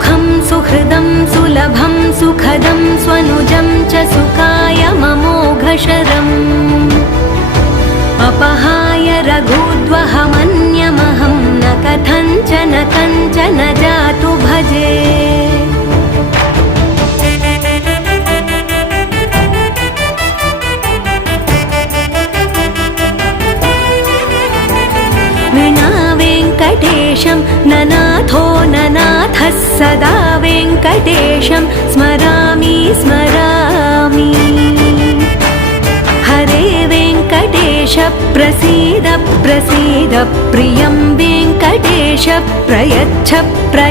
सुखं सुहृदं सुलभं सुखदं स्वनुजं च सुखाय ममोघशरम् अपहाय रघुद्वहमन्यमहं न कथञ्चन कञ्चन जातु भजे। विना वेङ्कटेशं ननाथो ननाथः सदा वेङ्कटेशं स्मरामि स्मरामि। हरे वेङ्कटेश प्रसीद प्रसीद प्रियं वेङ्कटेश प्रयच्छ प्रयच्छ।